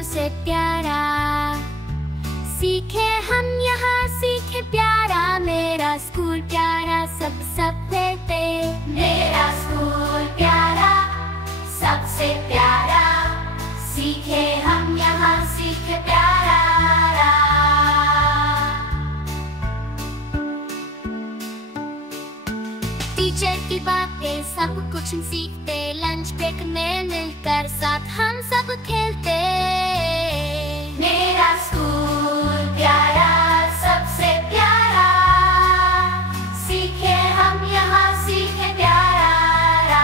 सबसे प्यारा। सीखे हम यहाँ सीखे प्यारा, मेरा स्कूल प्यारा सबसे मेरा स्कूल प्यारा सबसे प्यारा। सीखे हम यहाँ सीखे प्यारा। टीचर की बातें सब कुछ सीखते, लंच ब्रेक में मिलकर साथ हम सब खेलते। मेरा स्कूल प्यारा सबसे प्यारा। सीखे हम यहाँ सीखे प्यारा।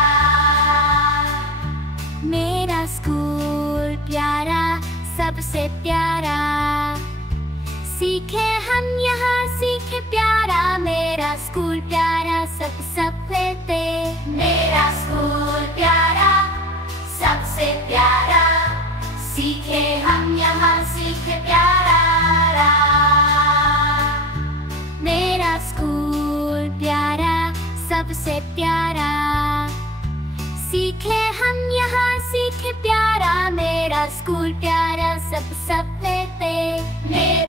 मेरा स्कूल प्यारा सबसे प्यारा। सीखे हम यहाँ सीखे प्यारा, मेरा स्कूल प्यारा सबसे मेरा स्कूल प्यारा सबसे प्यारा। सीखे हम यहाँ सीखे प्यारा। मेरा स्कूल प्यारा सबसे प्यारा। सीखे हम यहाँ सीखे प्यारा, मेरा स्कूल प्यारा सबसे मेरा